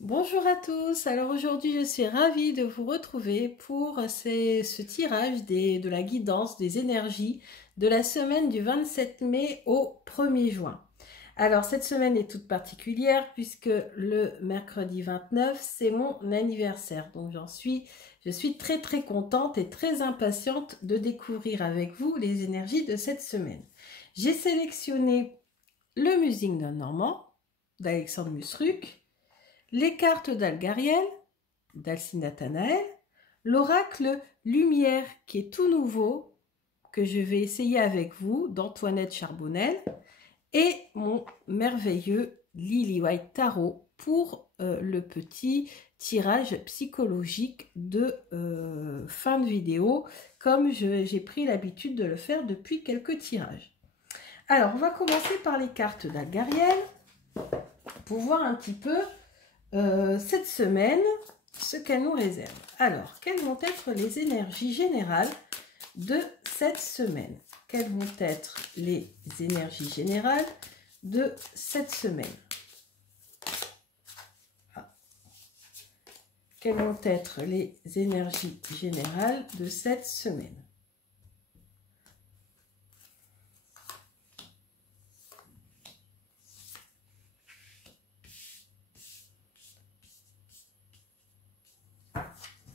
Bonjour à tous, alors aujourd'hui je suis ravie de vous retrouver pour ce tirage de la guidance des énergies de la semaine du 27 mai au 1er juin. Alors cette semaine est toute particulière puisque le mercredi 29 c'est mon anniversaire, donc je suis très contente et très impatiente de découvrir avec vous les énergies de cette semaine. J'ai sélectionné le Musing d'un Normand d'Alexandre Musruc, les cartes d'Algariel, d'Alcy Nathanaël, l'oracle Lumière qui est tout nouveau, que je vais essayer avec vous, d'Antoinette Charbonnel, et mon merveilleux Lily White Tarot pour le petit tirage psychologique de fin de vidéo, comme j'ai pris l'habitude de le faire depuis quelques tirages. Alors, on va commencer par les cartes d'Algariel pour voir un petit peu cette semaine ce qu'elle nous réserve. Alors, quelles vont être les énergies générales de cette semaine? Quelles vont être les énergies générales de cette semaine? Quelles vont être les énergies générales de cette semaine?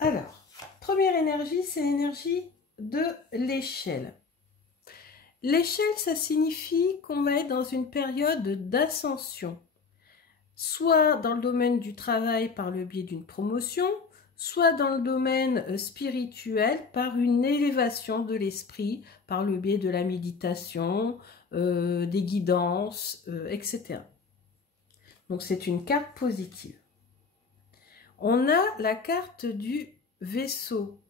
Alors, première énergie, c'est l'énergie de l'échelle. L'échelle, ça signifie qu'on va être dans une période d'ascension, soit dans le domaine du travail par le biais d'une promotion, soit dans le domaine spirituel par une élévation de l'esprit, par le biais de la méditation, des guidances, etc. Donc c'est une carte positive. On a la carte du vaisseau.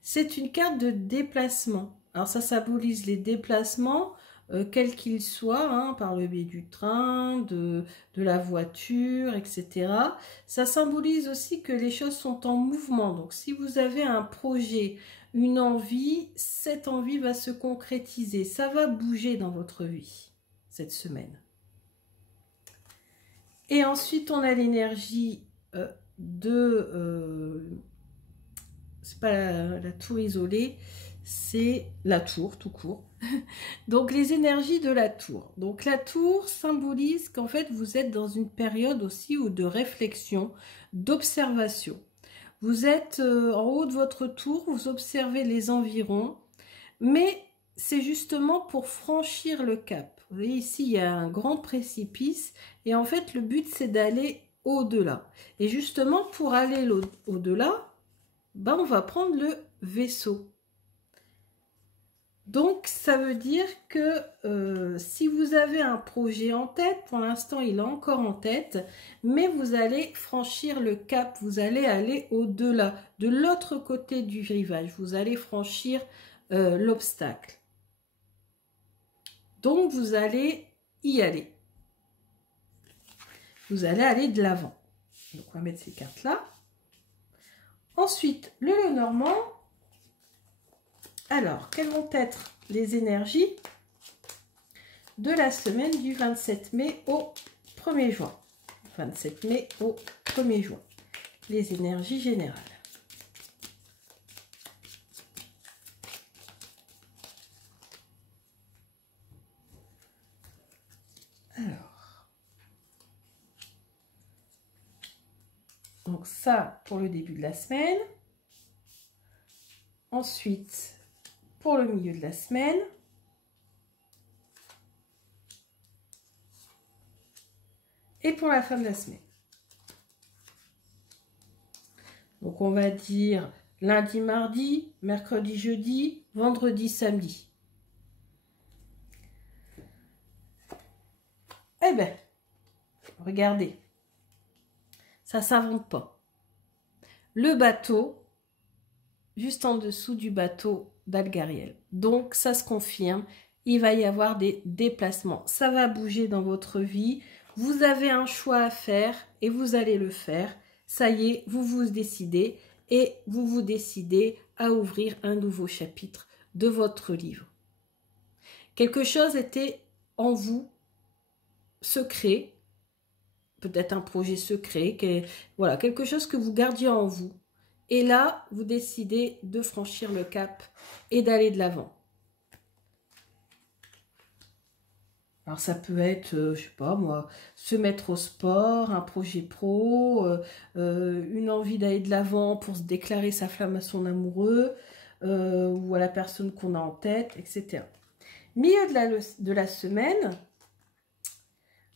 C'est une carte de déplacement. Alors ça symbolise les déplacements, quels qu'ils soient, hein, par le biais du train, de la voiture, etc. Ça symbolise aussi que les choses sont en mouvement. Donc si vous avez un projet, une envie, cette envie va se concrétiser. Ça va bouger dans votre vie cette semaine. Et ensuite, on a l'énergie c'est pas la tour isolée, c'est la tour tout court. Donc les énergies de la tour. Donc la tour symbolise qu'en fait vous êtes dans une période aussi de réflexion, d'observation. Vous êtes en haut de votre tour, vous observez les environs, mais c'est justement pour franchir le cap. Vous voyez ici, il y a un grand précipice et en fait le but c'est d'aller au-delà. Et justement pour aller au-delà, ben, on va prendre le vaisseau. Donc, ça veut dire que si vous avez un projet en tête, pour l'instant, il est encore en tête, mais vous allez franchir le cap, vous allez aller au-delà, de l'autre côté du rivage, vous allez franchir l'obstacle. Donc, vous allez y aller. Vous allez aller de l'avant. Donc, on va mettre ces cartes-là. Ensuite, le Lenormand. Alors, quelles vont être les énergies de la semaine du 27 mai au 1er juin? 27 mai au 1er juin. Les énergies générales. Alors. Donc ça, pour le début de la semaine. Ensuite, pour le milieu de la semaine. Et pour la fin de la semaine. Donc on va dire lundi, mardi, mercredi, jeudi, vendredi, samedi. Eh bien, regardez, ça ne s'invente pas. Le bateau, juste en dessous du bateau d'Algariel. Donc ça se confirme, il va y avoir des déplacements. Ça va bouger dans votre vie. Vous avez un choix à faire et vous allez le faire. Ça y est, vous vous décidez et vous vous décidez à ouvrir un nouveau chapitre de votre livre. Quelque chose était en vous, secret, peut-être un projet secret, voilà, quelque chose que vous gardiez en vous. Et là, vous décidez de franchir le cap et d'aller de l'avant. Alors ça peut être, je sais pas moi, se mettre au sport, un projet pro, une envie d'aller de l'avant pour se déclarer sa flamme à son amoureux, ou à la personne qu'on a en tête, etc. Milieu de la semaine,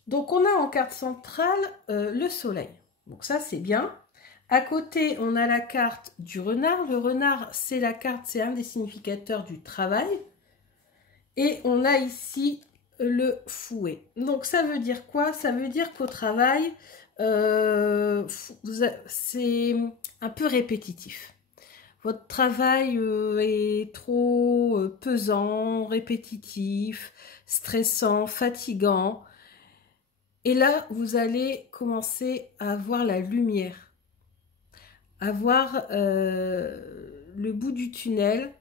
donc on a en carte centrale le soleil. Donc ça c'est bien. À côté, on a la carte du renard. Le renard, c'est la carte, c'est un des significateurs du travail. Et on a ici le fouet. Donc ça veut dire quoi? Ça veut dire qu'au travail, c'est un peu répétitif. Votre travail est trop pesant, répétitif, stressant, fatigant. Et là, vous allez commencer à voir la lumière, à voir le bout du tunnel.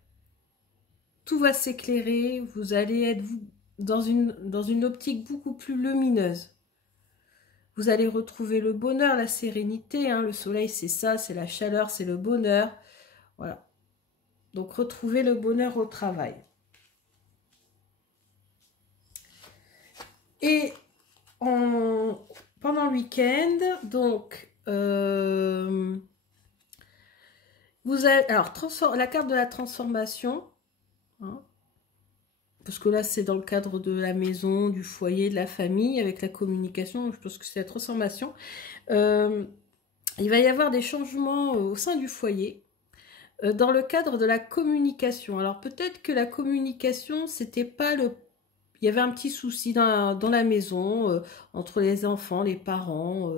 Tout va s'éclairer, vous allez être dans une optique beaucoup plus lumineuse. Vous allez retrouver le bonheur, la sérénité. Hein. Le soleil, c'est ça, c'est la chaleur, c'est le bonheur. Voilà. Donc, retrouvez le bonheur au travail. Et pendant le week-end, donc, vous avez... Alors, la carte de la transformation... Hein, parce que là, c'est dans le cadre de la maison, du foyer, de la famille, avec la communication. Je pense que c'est la transformation. Il va y avoir des changements au sein du foyer, dans le cadre de la communication. Alors, peut-être que la communication, c'était pas le... Il y avait un petit souci dans la maison, entre les enfants, les parents,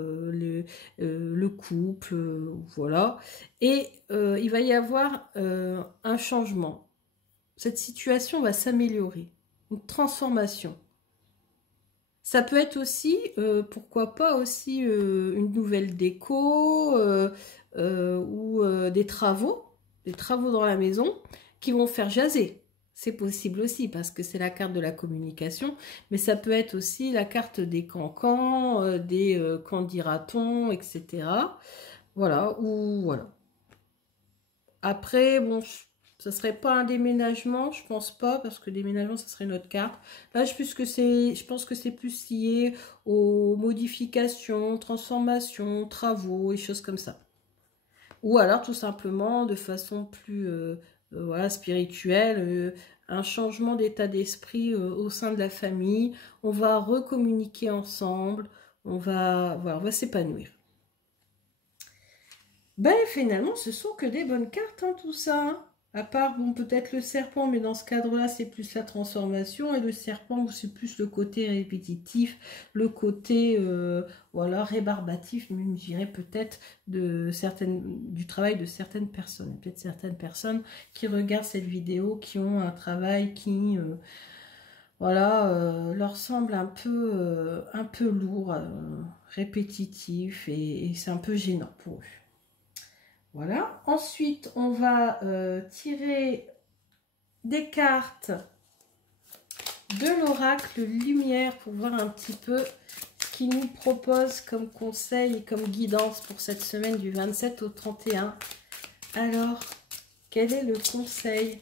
le couple, voilà. Et il va y avoir un changement. Cette situation va s'améliorer, une transformation. Ça peut être aussi, pourquoi pas aussi, une nouvelle déco ou des travaux dans la maison qui vont faire jaser. C'est possible aussi parce que c'est la carte de la communication, mais ça peut être aussi la carte des cancans, des qu'en dira-t-on, etc. Voilà, ou voilà. Après, bon... Ça ne serait pas un déménagement, je pense pas, parce que déménagement, ça serait notre carte. Là, je pense que c'est plus lié aux modifications, transformations, travaux et choses comme ça. Ou alors, tout simplement, de façon plus voilà, spirituelle, un changement d'état d'esprit au sein de la famille. On va recommuniquer ensemble, voilà, on va s'épanouir. Ben, finalement, ce sont que des bonnes cartes, hein, tout ça, hein. À part, bon, peut-être le serpent, mais dans ce cadre-là, c'est plus la transformation. Et le serpent, c'est plus le côté répétitif, le côté, voilà, rébarbatif, même, je dirais peut-être, du travail de certaines personnes. Peut-être certaines personnes qui regardent cette vidéo, qui ont un travail qui, voilà, leur semble un peu lourd, répétitif, et c'est un peu gênant pour eux. Voilà. Ensuite, on va tirer des cartes de l'oracle Lumière pour voir un petit peu ce qu'il nous propose comme conseil et comme guidance pour cette semaine du 27 au 31. Alors, quel est le conseil?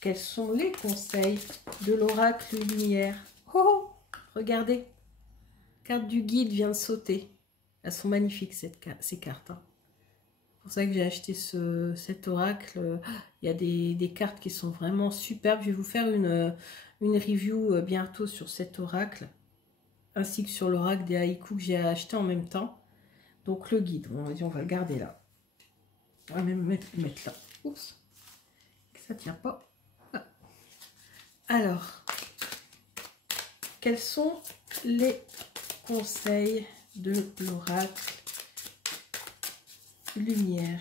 Quels sont les conseils de l'oracle Lumière? Oh, regardez, carte du guide vient de sauter. Elles sont magnifiques ces cartes, hein. C'est pour ça que j'ai acheté cet oracle. Il y a des cartes qui sont vraiment superbes. Je vais vous faire une review bientôt sur cet oracle, ainsi que sur l'oracle des haïkus que j'ai acheté en même temps. Donc le guide, on va le garder là. On va même mettre là. Oups, ça ne tient pas. Ah. Alors, quels sont les conseils de l'oracle Lumière?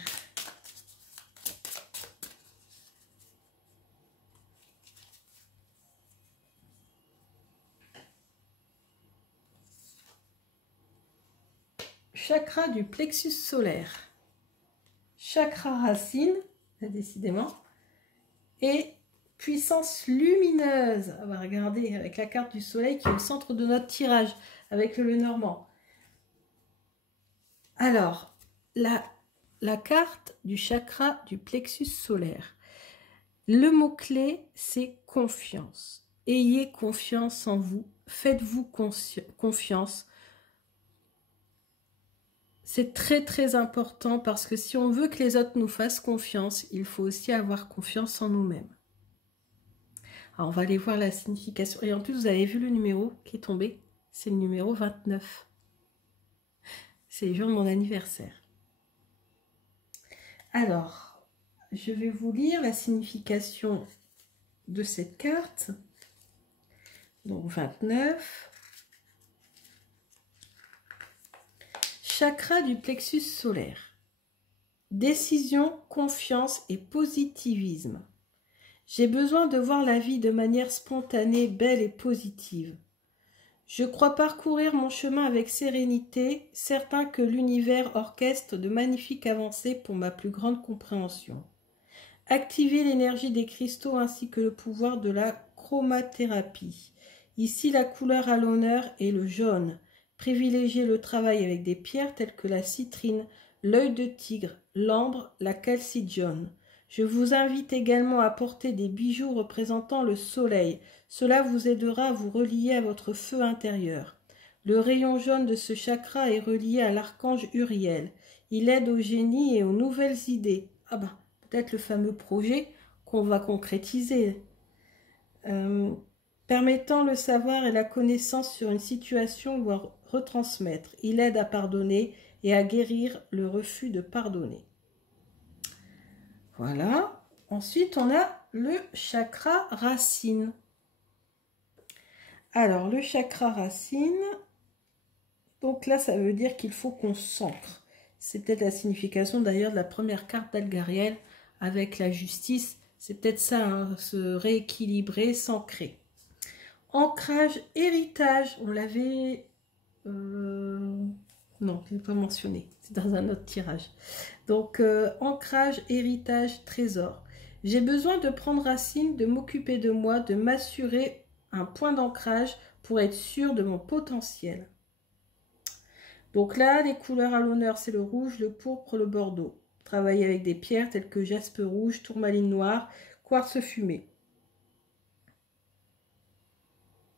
Chakra du plexus solaire, chakra racine, décidément, et puissance lumineuse. On va regarder avec la carte du soleil qui est au centre de notre tirage, avec le Lenormand. Alors, la carte du chakra du plexus solaire. Le mot-clé, c'est confiance. Ayez confiance en vous. Faites-vous confiance. C'est très très important parce que si on veut que les autres nous fassent confiance, il faut aussi avoir confiance en nous-mêmes. Alors on va aller voir la signification. Et en plus, vous avez vu le numéro qui est tombé? C'est le numéro 29. C'est le jour de mon anniversaire. Alors, je vais vous lire la signification de cette carte. Donc 29. Chakra du plexus solaire. Décision, confiance et positivisme. J'ai besoin de voir la vie de manière spontanée, belle et positive. Je crois parcourir mon chemin avec sérénité, certain que l'univers orchestre de magnifiques avancées pour ma plus grande compréhension. Activer l'énergie des cristaux ainsi que le pouvoir de la chromathérapie. Ici, la couleur à l'honneur est le jaune. Privilégier le travail avec des pierres telles que la citrine, l'œil de tigre, l'ambre, la calcédione. Je vous invite également à porter des bijoux représentant le soleil. Cela vous aidera à vous relier à votre feu intérieur. Le rayon jaune de ce chakra est relié à l'archange Uriel. Il aide au génie et aux nouvelles idées. Ah ben, peut-être le fameux projet qu'on va concrétiser. Permettant le savoir et la connaissance sur une situation ou à retransmettre. Il aide à pardonner et à guérir le refus de pardonner. Voilà. Ensuite, on a le chakra racine. Alors, le chakra racine, donc là, ça veut dire qu'il faut qu'on s'ancre. C'est peut-être la signification d'ailleurs de la première carte d'Algariel avec la justice. C'est peut-être ça, hein, se rééquilibrer, s'ancrer. Ancrage, héritage, on l'avait... non, je n'ai pas mentionné, c'est dans un autre tirage. Donc, ancrage, héritage, trésor. J'ai besoin de prendre racine, de m'occuper de moi, de m'assurer un point d'ancrage pour être sûr de mon potentiel. Donc là, les couleurs à l'honneur, c'est le rouge, le pourpre, le bordeaux. Travailler avec des pierres telles que jaspe rouge, tourmaline noire, quartz fumé.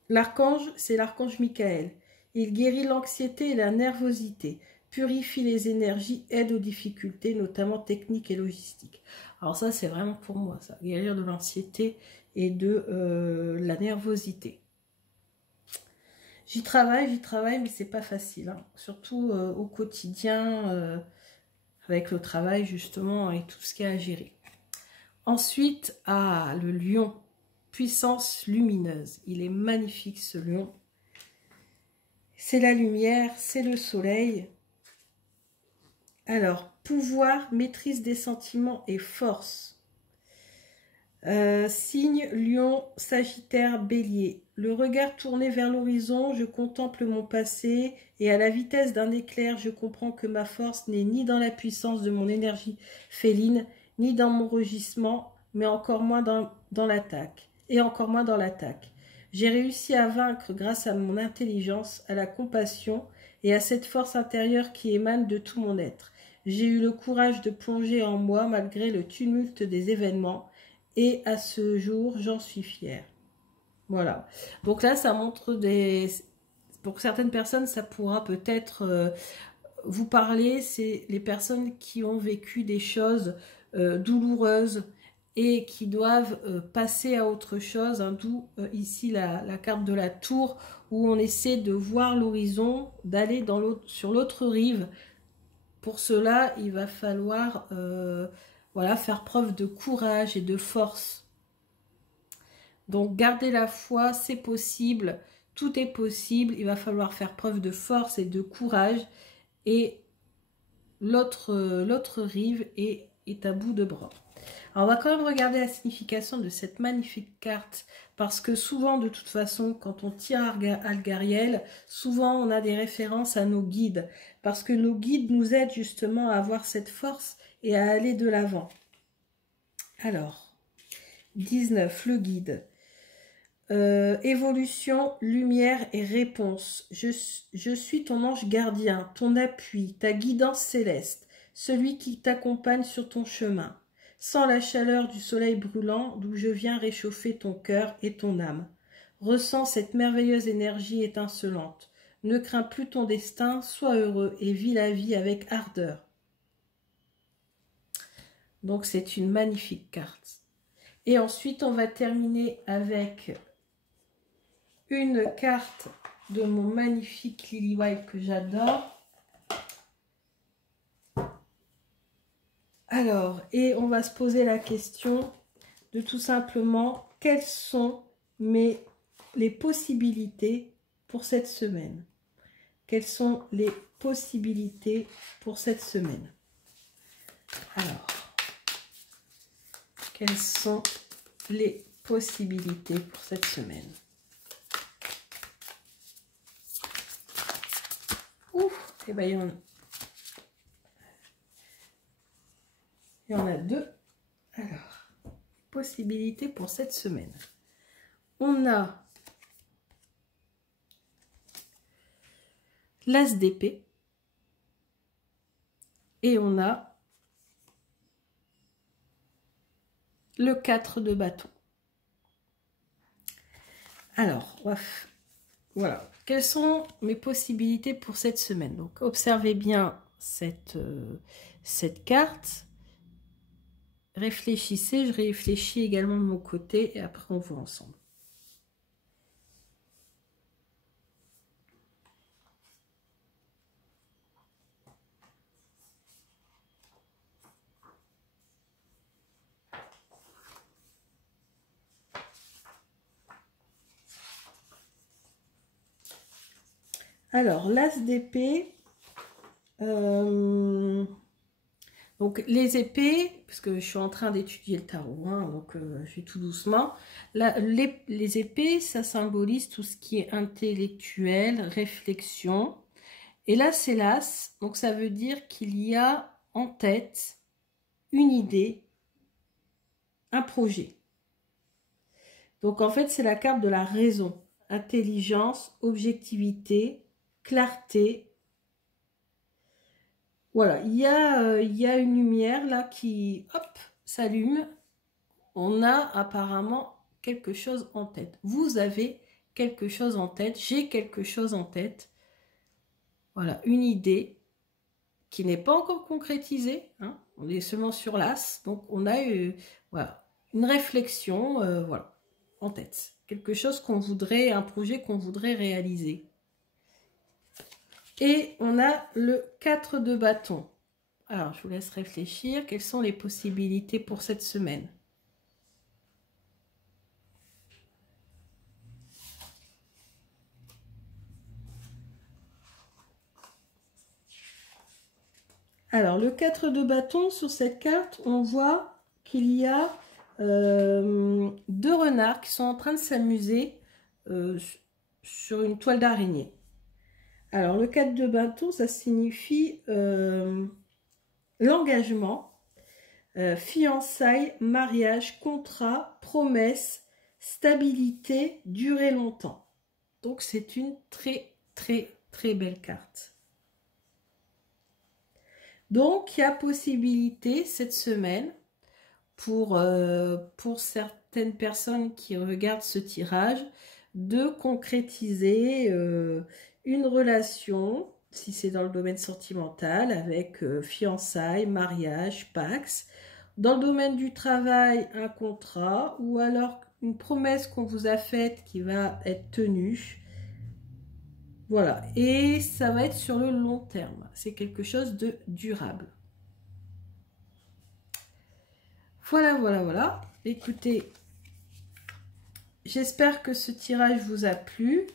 L'archange, c'est l'archange Michael. Il guérit l'anxiété et la nervosité, purifie les énergies, aide aux difficultés, notamment techniques et logistiques. Alors ça, c'est vraiment pour moi, ça, guérir de l'anxiété et de la nervosité. J'y travaille, mais c'est pas facile, hein. Surtout au quotidien, avec le travail justement et tout ce qu'il y a à gérer. Ensuite, le lion, puissance lumineuse. Il est magnifique ce lion. C'est la lumière, c'est le soleil. Alors, pouvoir, maîtrise des sentiments et force. Signe, lion, sagittaire, bélier. Le regard tourné vers l'horizon, je contemple mon passé et à la vitesse d'un éclair, je comprends que ma force n'est ni dans la puissance de mon énergie féline, ni dans mon rugissement, mais encore moins dans l'attaque. Et encore moins dans l'attaque. J'ai réussi à vaincre grâce à mon intelligence, à la compassion et à cette force intérieure qui émane de tout mon être. J'ai eu le courage de plonger en moi malgré le tumulte des événements et à ce jour, j'en suis fière. Voilà. Donc là, ça montre des... Pour certaines personnes, ça pourra peut-être vous parler. C'est les personnes qui ont vécu des choses douloureuses et qui doivent passer à autre chose, hein, d'où ici la carte de la tour, où on essaie de voir l'horizon, d'aller sur l'autre rive. Pour cela, il va falloir voilà, faire preuve de courage et de force. Donc, gardez la foi, c'est possible, tout est possible. Il va falloir faire preuve de force et de courage. Et l'autre rive est à bout de bras. Alors, on va quand même regarder la signification de cette magnifique carte, parce que souvent, de toute façon, quand on tire Algariel, souvent on a des références à nos guides, parce que nos guides nous aident justement à avoir cette force et à aller de l'avant. Alors, 19, le guide. évolution, lumière et réponse. Je suis ton ange gardien, ton appui, ta guidance céleste, celui qui t'accompagne sur ton chemin. Sens la chaleur du soleil brûlant d'où je viens réchauffer ton cœur et ton âme. Ressens cette merveilleuse énergie étincelante. Ne crains plus ton destin, sois heureux et vis la vie avec ardeur. Donc c'est une magnifique carte. Et ensuite on va terminer avec une carte de mon magnifique Lily White que j'adore. Alors, et on va se poser la question de tout simplement quelles sont les possibilités pour cette semaine. Quelles sont les possibilités pour cette semaine? Alors, quelles sont les possibilités pour cette semaine? Ouf, et bien il y en a deux. Alors, possibilités pour cette semaine. On a l'as d'épée et on a le 4 de bâton. Alors, voilà. Quelles sont mes possibilités pour cette semaine? Donc, observez bien cette carte. Réfléchissez, je réfléchis également de mon côté et après on voit ensemble. Alors, l'as d'épée, donc les épées, parce que je suis en train d'étudier le tarot, hein, donc je vais tout doucement. Les épées, ça symbolise tout ce qui est intellectuel, réflexion. Et là, c'est l'as, donc ça veut dire qu'il y a en tête une idée, un projet. Donc en fait, c'est la carte de la raison, intelligence, objectivité, clarté. Voilà, il y a une lumière là qui, hop, s'allume. On a apparemment quelque chose en tête. Vous avez quelque chose en tête, j'ai quelque chose en tête. Voilà, une idée qui n'est pas encore concrétisée. Hein. On est seulement sur l'as. Donc on a voilà, une réflexion voilà, en tête. Quelque chose qu'on voudrait, un projet qu'on voudrait réaliser. Et on a le 4 de bâton. Alors, je vous laisse réfléchir. Quelles sont les possibilités pour cette semaine? Alors, le 4 de bâton, sur cette carte, on voit qu'il y a deux renards qui sont en train de s'amuser sur une toile d'araignée. Alors, le 4 de bâton, ça signifie l'engagement, fiançailles, mariage, contrat, promesse, stabilité, durer longtemps. Donc, c'est une très, très, très belle carte. Donc, il y a possibilité cette semaine pour certaines personnes qui regardent ce tirage de concrétiser une relation, si c'est dans le domaine sentimental, avec fiançailles, mariage, pax. Dans le domaine du travail, un contrat ou alors une promesse qu'on vous a faite qui va être tenue. Voilà, et ça va être sur le long terme. C'est quelque chose de durable. Voilà, voilà, voilà. Écoutez, j'espère que ce tirage vous a plu.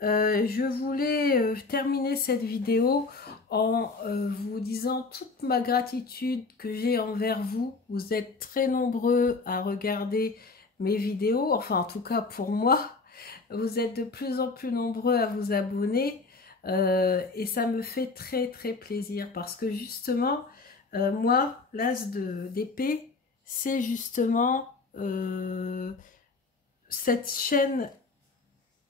Je voulais terminer cette vidéo en vous disant toute ma gratitude que j'ai envers vous. Vous êtes très nombreux à regarder mes vidéos, enfin en tout cas pour moi. Vous êtes de plus en plus nombreux à vous abonner et ça me fait très très plaisir parce que justement, moi, l'as d'épée, c'est justement cette chaîne,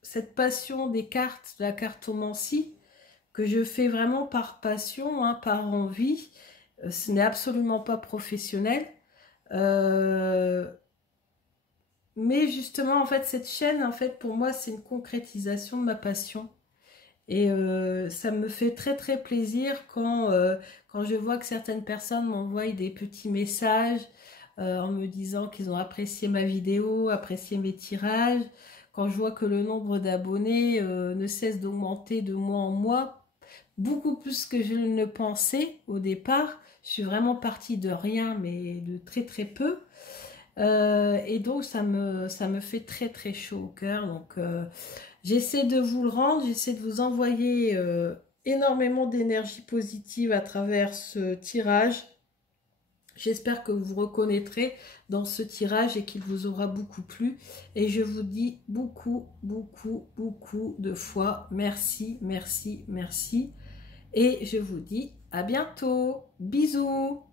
cette passion des cartes, de la cartomancie, que je fais vraiment par passion, hein, par envie, ce n'est absolument pas professionnel. Mais justement, en fait, cette chaîne, en fait, pour moi, c'est une concrétisation de ma passion. Et ça me fait très très plaisir quand je vois que certaines personnes m'envoient des petits messages en me disant qu'ils ont apprécié ma vidéo, apprécié mes tirages. Quand je vois que le nombre d'abonnés ne cesse d'augmenter de mois en mois, beaucoup plus que je ne le pensais au départ. Je suis vraiment partie de rien, mais de très très peu. Et donc ça me fait très très chaud au cœur. Donc j'essaie de vous le rendre, j'essaie de vous envoyer énormément d'énergie positive à travers ce tirage. J'espère que vous vous reconnaîtrez dans ce tirage et qu'il vous aura beaucoup plu. Et je vous dis beaucoup, beaucoup, beaucoup de fois merci, merci, merci. Et je vous dis à bientôt. Bisous.